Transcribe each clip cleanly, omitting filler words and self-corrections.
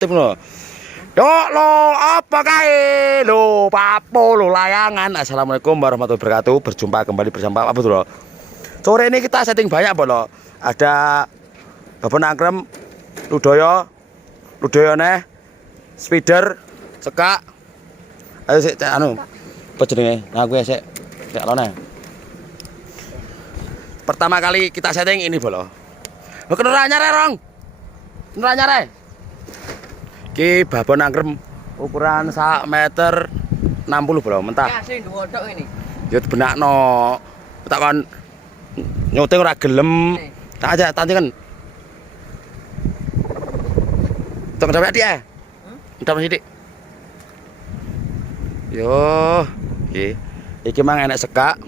Tim lo. Yo lo apa kae? Lo papo lo layangan. Assalamualaikum warahmatullahi wabarakatuh. Berjumpa kembali bersama Pak Abdul. Sore ini kita setting banyak bolo. Ada babon angkrem, ludoyo neh, spider, cekak. Ayo sik anu. Apa jenenge? Nah gue sik lone. Pertama kali kita setting ini bolo. Lo kena nyare rong. Kena nyare. Ki babon angkrem ukuran 1 meter 60 bro mentah. Ya sing ndodok ini. Ya benakno. Tak kon nyuting ora gelem. Tak aja tantingan. Tok sampe dik. Entar sithik. Yo, iki. Iki mang enek sekak.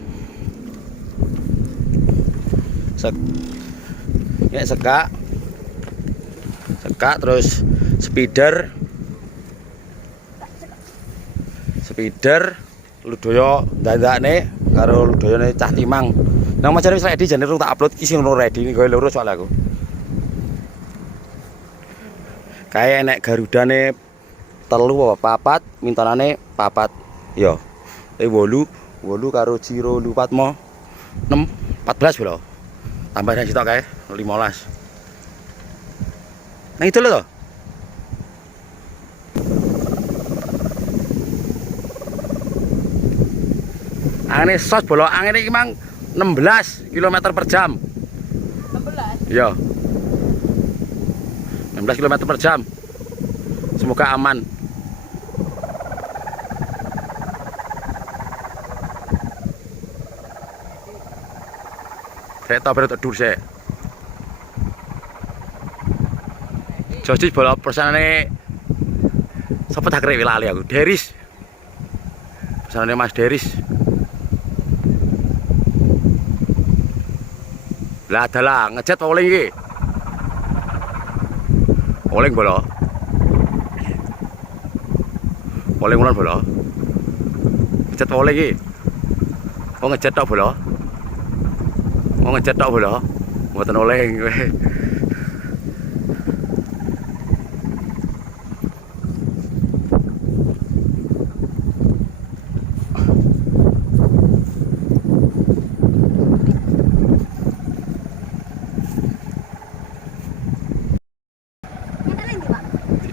Sekak terus spider ludoyo dandakne karo ludoyone cah timang. Nang macane wis ready jane tak upload iki sing ready iki gawe loro soal aku. Kae enek garudane 3 apa 4, mintanane 4. Yo. 8 karo Jiro Lupatmo 6 14 bro. Tambah nang sitok kae 15. Nang itu lho to. Angin sos bolo, angin ini memang 16 km per jam. 16? Iya 16 km per jam. Semoga aman. Saya tahu baru tedur saya. Jadi bolo persenane sapa tak krek lali aku. Deris. Persenane Mas Deris. Lah adalah ngejet oleng iki. Oleng bolo. Oleng ulan bolo. Ngejet oleng iki. Oh ngejet tok bolo. Oh ngejet tok bolo. Mboten oleng kowe.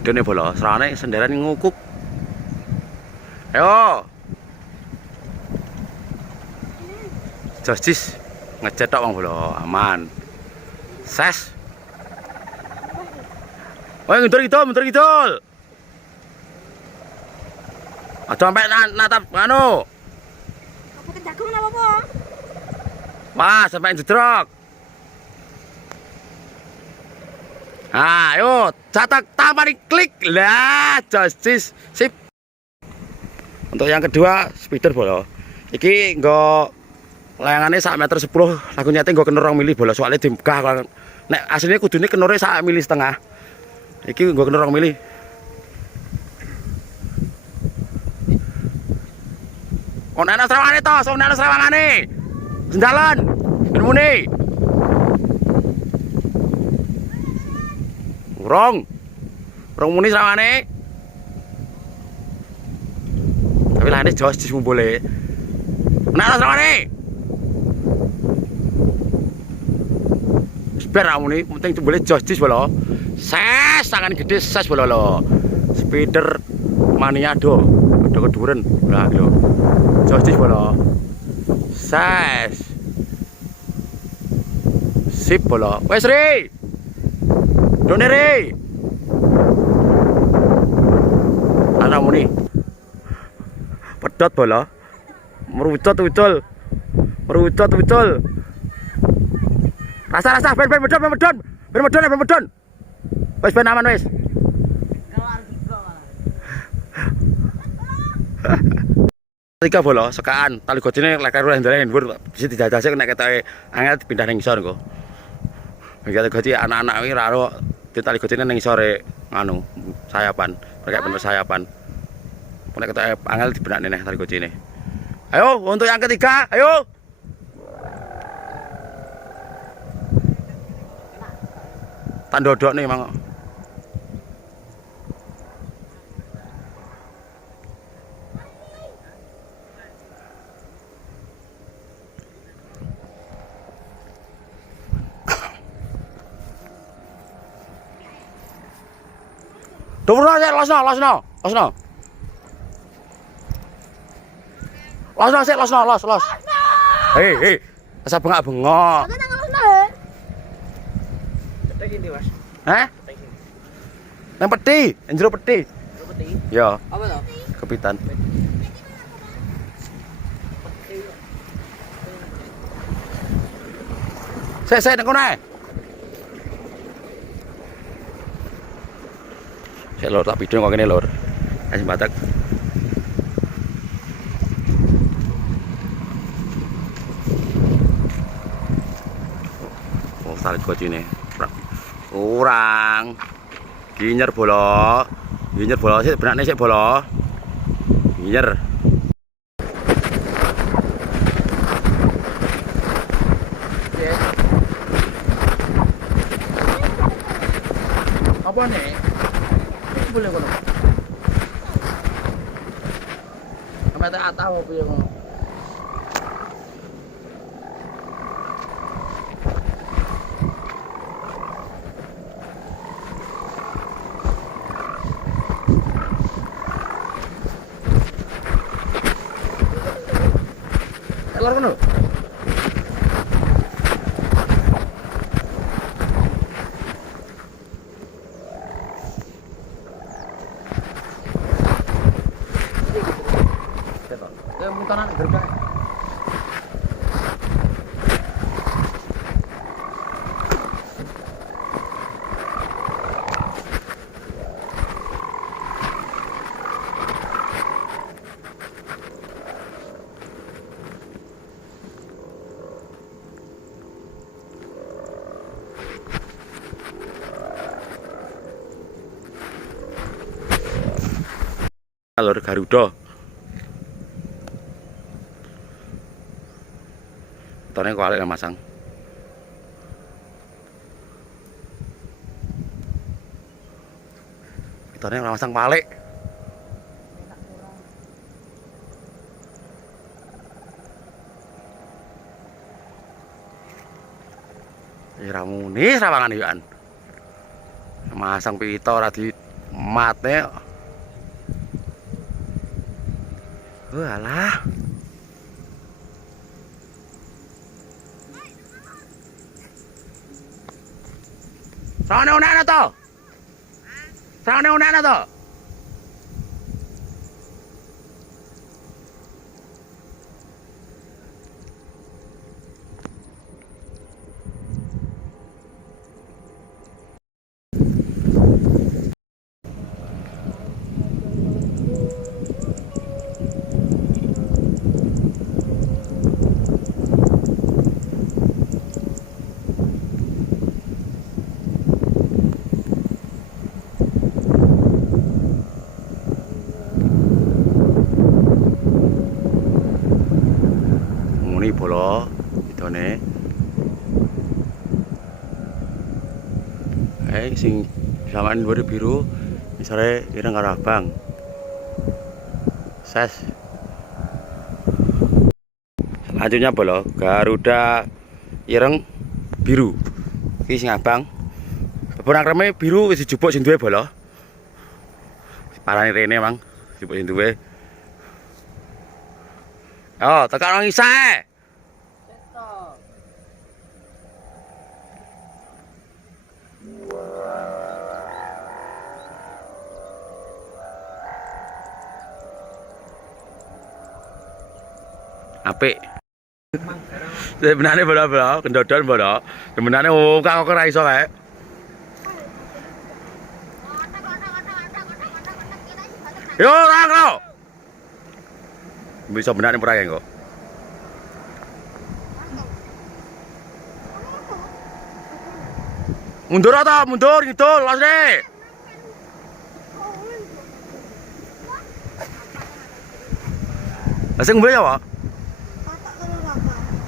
Ini bola, serane senderan ngukuk. Ayo. Justice ngejet tok wong bola, aman. Ses. Woi mundur kidul. Aja sampai natap anu. Apa kejagung apa? Wah, sampai jedrok. Ayo, catat tampani klik lah, justice sip. Untuk yang kedua, spider bola. Iki nggo layangannya 1 meter 10, lagu nyate nggo kenur 2 mili bola. Soalnya dimegah. Nek aslinya kudune kenure 1,5 mili. Iki nggo kenur 2 mili. Ono ana srawangane to, ono ana srawangane. Sendalan. Muni. Rong muni srawangane. Tapi lane jos disumbule. Ana srawangane. Biar muni penting jembule jos dis bola. Ses tangan gede ses bola lo. Spider mania do keduren. Lah lho. Jos dis bola. Ses. Sip bola. Wes Ri. Donere. Ana muni. Pedot bola. Merucut. Rasa ben medon. Wis ben aman wis. Tiga bola sekaan tali gocine lekar ndare dhuwur bisa dijajase nek ketoke angel dipindah ning ngisor engko. Begitu goci anak-anak iki ora di tali gocine ning sore nganu sayapan, pakai bener sayapan. Nek ketoke angel dibenakne neh tali gocine. Ayo untuk yang ketiga, ayo. Tandodok nih mang. Dupurno sik, losno. Losno sik, los. Hei. Asa bengak-bengok. Aku nang losno he. Cetek ini, Mas. Hah? Cetek ini. Nang peti, njero peti. Peti. Ya, Apa to? kepitan. Sik nang kono ae. Sik lur, tak video kok kene lur. Ayo batak. Oh, tarik kocine. Kurang. Ginyer bola. Sik benakne sik bola. Ginyer. Apa nih? Ini boleh kono. Sampai tak tahu apa ya kono. Keluar kono. Ya mutaran gerbang. Lur Garuda. Tone kok alek masang. Tone masang balik. Ramune rawangan yo an. Masang pita ora di matne. Walah. Sarane unekno to? Sarane unekno to? Muni bola idone. Sing sampean dhuwure biru, isore ireng karo abang. Ses. Lanjutnya bola Garuda ireng biru. Iki sing abang. Borang reme biru wis dijupuk sing duwe bola. Parane rene, Mang. Dijupuk sing duwe. Oh, tekan nang isae. Apik. Sebenarnya bola-bola, kendodon bola. Sebenarnya kok ora iso kae. Yo, orang lo. Bisa benar ora ya kok. Mundur ata, mundur ngidul, lasne. Lah sing mbeli ya, Pak?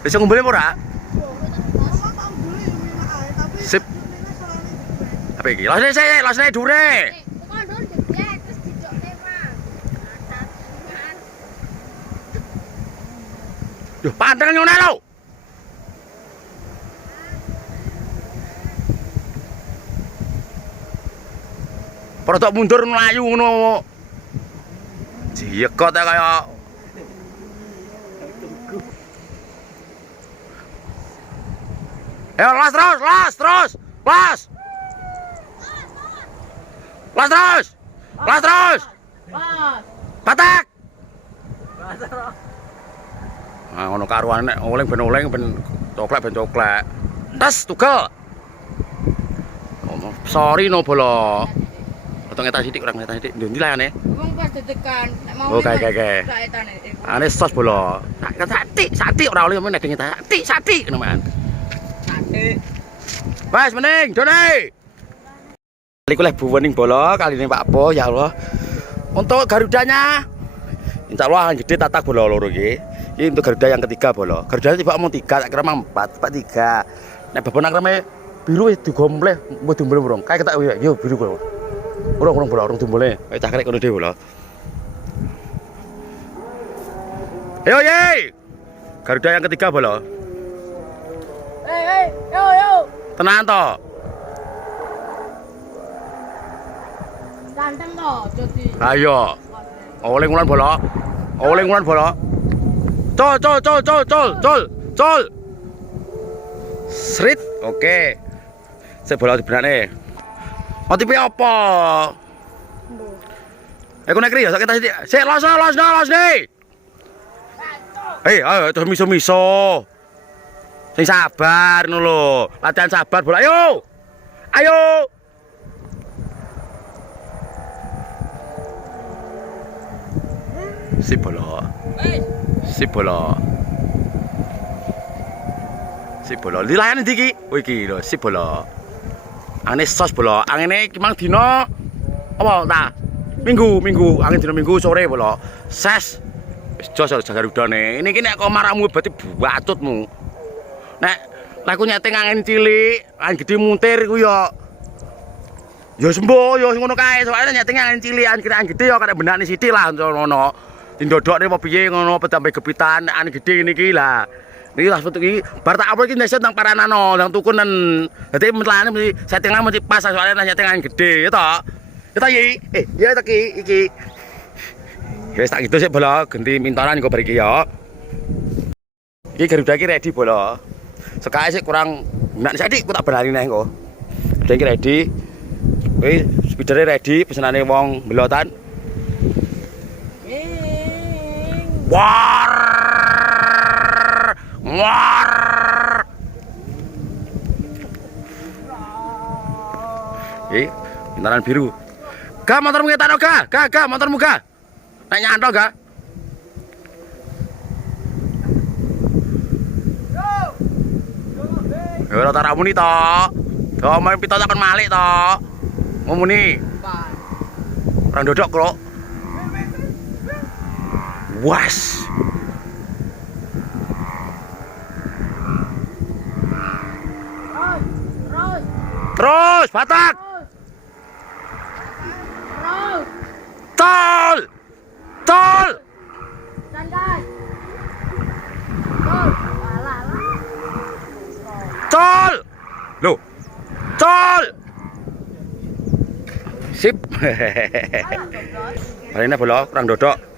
Bisa ngumpulin ora? Sip. Apa iki? Lasne dure. Yo, panteng nyone lho. Rodok mundur mlayu ngono. Jiyekot ta kaya. Ayo las terus, las terus. Las. Las terus. Las terus. Mas. Patak. Nah, ngono karuan nek oleng ben coklat. Tes tugel. Sorry no bolo. Potong eta sithik kurang eta sithik. Ndi layane? Wong pas dedekan nek mau. Oh, kae. Saetane. Ane sos bolo. Sati ora oleh men nek sati ngono man. Sate. Wes mending Done. Kali ku leh buwening bolo kali ini Pak Po ya Allah. Untuk garudanya insyaallah yang gede tatak bolo loro iki. Ini untuk garuda yang ketiga bolo. Garuda tiba omong 3, tak kira 4, Pak 3. Nek babon akrame biru wis digombleh, mbok dumbel urung. Kae ketak yo biru bolo. Urung bolo, urung dumbele. Kae tak krek kono dhewe bolo. Yo ye. Garuda yang ketiga bolo. Yo. Tenan to. Ganteng to, jadi. Ayo. Oleh ngulan bola. Col. Srit. Oke. Saya bola dibenane. Motife apa? Aku nek ya sak kita sithik. Sik los nih. Ayo terus miso. Sing sabar ngono lho. Latihan sabar bola. Ayo. Si bola. Dilayani ndi iki? Oh iki lho, si bola. Angene sos bola. Angene iki mang dina apa ta? Minggu. Angin dina Minggu sore bola. Ses. Wis jos jaga rudane. Ini iki nek kok maramu berarti bacutmu. Nek aku nyeting angin cilik, angin gede muntir ku ya sembuh ya ngono kae. Soale nyeting angin cilik, angin gede ya karek benakne sithik lah ngono. Dindodokne apa piye ngono pedampe gepitan angin gede niki lah. Niki lah foto iki bar tak upload iki neset nang Paranano, nang tukunen. Dadi mentlane mesti settingan mesti pas soalnya nyeting angin gede ya to. Ya ta ya ta iki. Wis tak gitu sik bola ganti mintonan kok bar iki ya. Iki Garuda iki ready bola. Sekae sik kurang nek saiki ku tak berani neh engko. Garuda iki ready. Wis speedere ready pesenane wong belotan. War. Mintaran biru. Ga motormu ngetano ga? Ga motormu ga. Nek nyanto ga? Yo ora tak ramuni to. Yo main pita takon malik to. Ngomuni. Orang dodok kok. Was. Terus batak. Tol. Santai. Tol. Loh. Tol. Sip. Marine bola kurang dodok.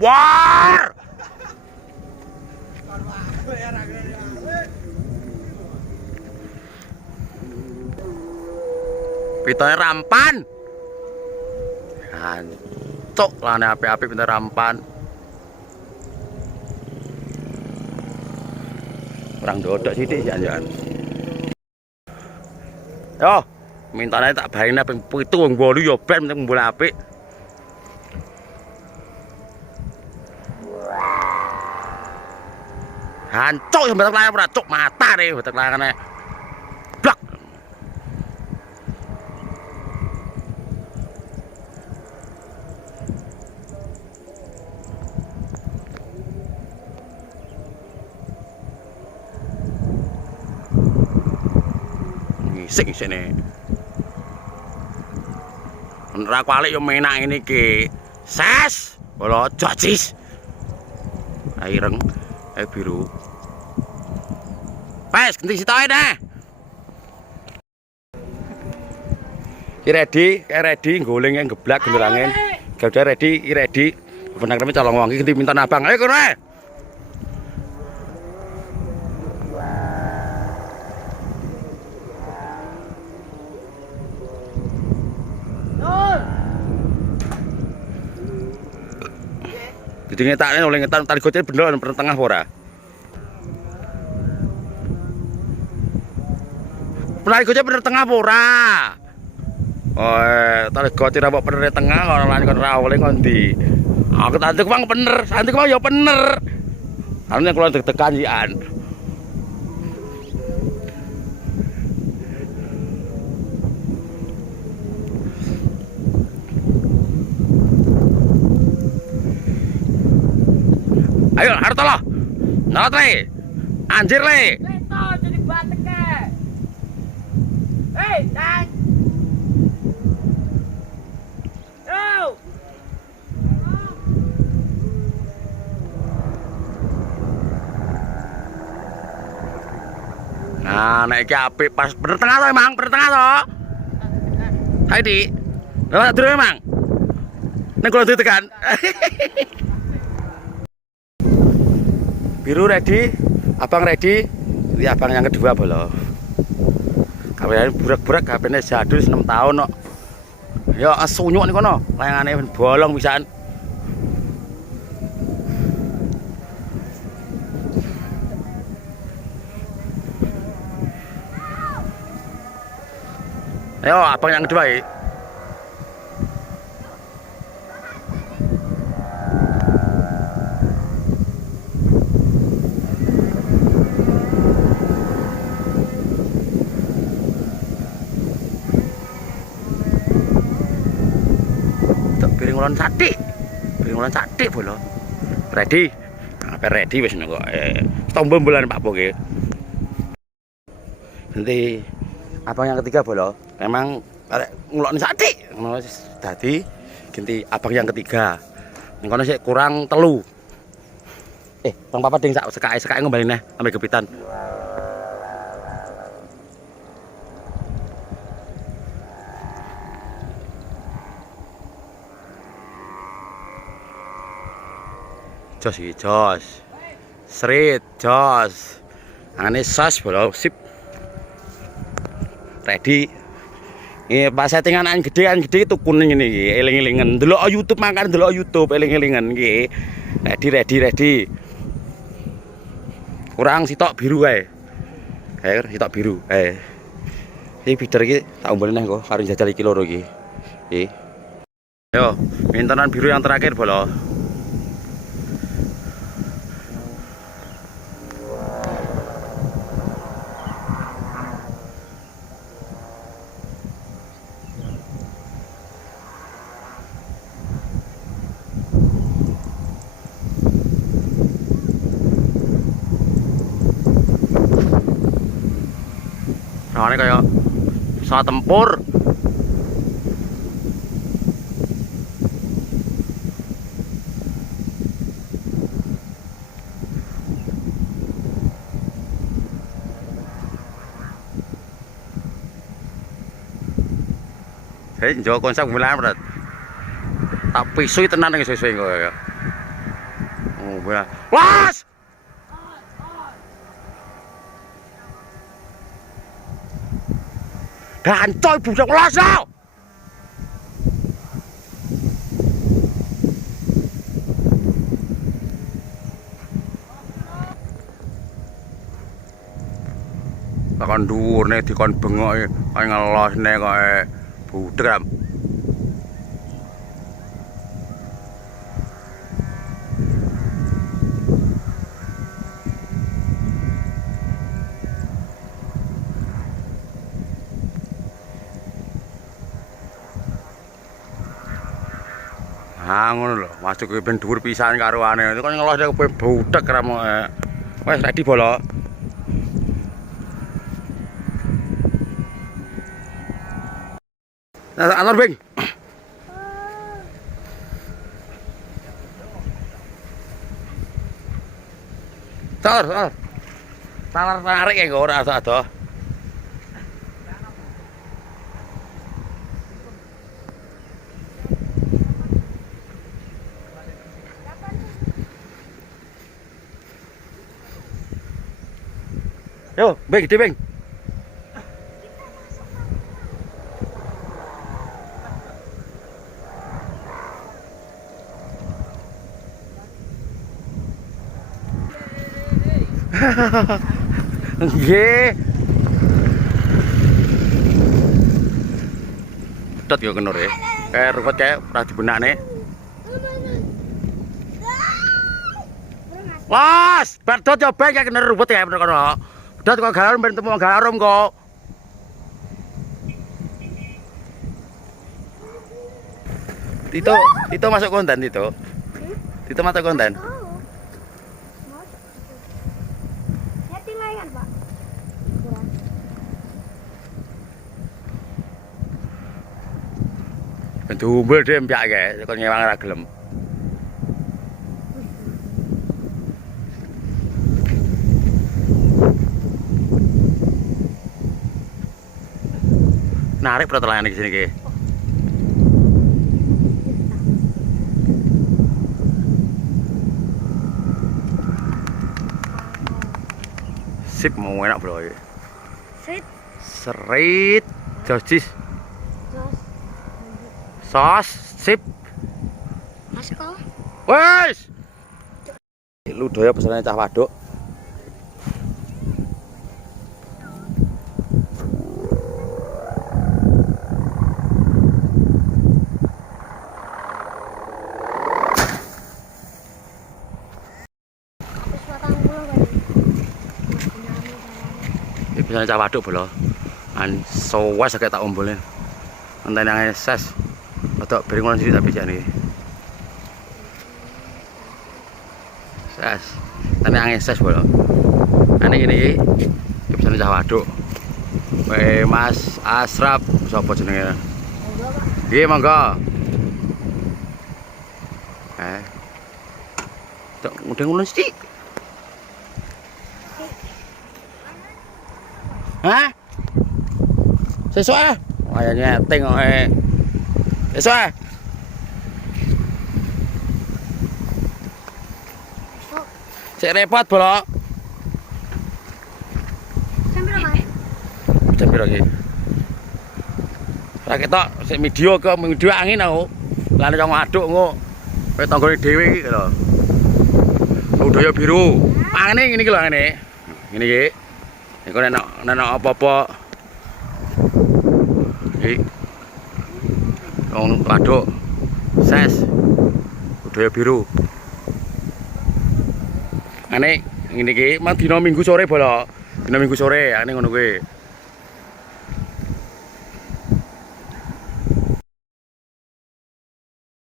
War. Pitanya rampan. Hancuk lane api-api pintu rampan. Kurang dodok sithik jangan. Yo, mintane tak barine ping 7 wong 8 ya ben penting mbul apik. Hancuk ya batak layar ora cuk mata nih batak layarane. Blak. sing sini. Ora kualik yo menak ngene iki. Ses, bola jocis. Ireng, biru. Pes, ganti sitoke deh. Ki ready, guling yang geblak genderangin. Udah ready, ki ready. Benar kami calon wong iki ganti minta abang. Ayo kono ae. Jadi ngetaknya oleh ngetak tali gocek bener per tengah ora. Tali gocek bener tengah ora. Oh, tali gocek apa bener tengah ora lan kon ra oleh ngondi. Aku tanduk bang bener, tanduk bang ya bener. Anu kula deg-degan jian. Ayo, harta lo. Nolot le. Anjir le. Leto jadi batek ke. Hei, Tang. Yo. Nah, nek iki apik pas bener tengah to emang, bener tengah to. Hai Di. Lewat dulu emang. Nek kula ditekan. Biru ready, abang ready, ini abang yang kedua bolo. Kawin burak-burak, HP-nya jadul 6 tahun no. Ya sunyuk nih kono, layangannya bolong bisaan. Ayo abang yang kedua ya. Piring ulon satik bolo. Ready. Apa ready wis kok. Tombol bulan Pak Bo ki. Nanti abang yang ketiga bolo. Memang arek ngulokne satik. Ngono wis dadi ganti abang yang ketiga. Ning kono sik kurang telu. Bang Papa ding sekake ngombali neh ambek gepitan. Jos iki jos. Srit jos. Angane sos bolo sip. Ready. Ini pas settingan gede itu kuning ini iki, eling-elingan. Delok YouTube makan delok YouTube eling-elingan iki. Ready. Kurang sitok biru kae. Sitok biru. Iki feeder iki tak umbali neh kok karo jajal iki loro iki. Yo, mintanan biru yang terakhir bolo. Ini kayak pesawat tempur. Hei, jauh konsep mulai berat. Tak pisui tenan yang sesuai kok ya. Oh, benar. Was! Dan coy budak langsung. Takon dhuwur nek dikon bengoke kaya ngelosne kaya budak. Ah ngono lho, masuk ke ben dhuwur pisan karoane. Itu kan ngelos kowe budak ramu. Wes ready bolo. Antar Bing. Tor. Tarik ya kok ora ada. Yo, Bing, gede Bing. Nggih. Dot yo kenur ya. Kayak ruwet kayak ora dibenakne. Was, badot yo Bing kayak kenur ruwet ya bener kono. Dot kok garum ben temu garum kok. Tito masuk konten Tito. Tito masuk konten. Dumbel deh mbak kayak, kok nyewang ra gelem. Narik pertelangan di sini ke. Sip mau enak bro. Serit, josis. Sos, sip. Mas kok. Wes. Lu doya pesanane cah waduk. Iki pesanane cah waduk bolo. An sowas kayak tak ombolnya. Entene nang ses. Atau beringon sini tapi jane. Ses. Tane angin ses bolo. Ane ngene iki bisa cah waduk. Mas Asraf sapa jenenge? Nggih, monggo. Tok udah ngulon sithik. Hah? Sesuk ah. Wah, nyeting kok Esok ah. Cek repot bolok. Jam piro, Mas? Jam piro iki? Ora ketok, sik video angin aku. Lah nek ngaduk engko kowe tanggane dhewe iki lho. Udaya biru. Angine ngene iki lho angine. Ngene iki. Nek nek apa-apa iki wong waduk ses udaya biru. Ane ngene iki dina Minggu sore bolok. Dina Minggu sore ane ngono kuwi.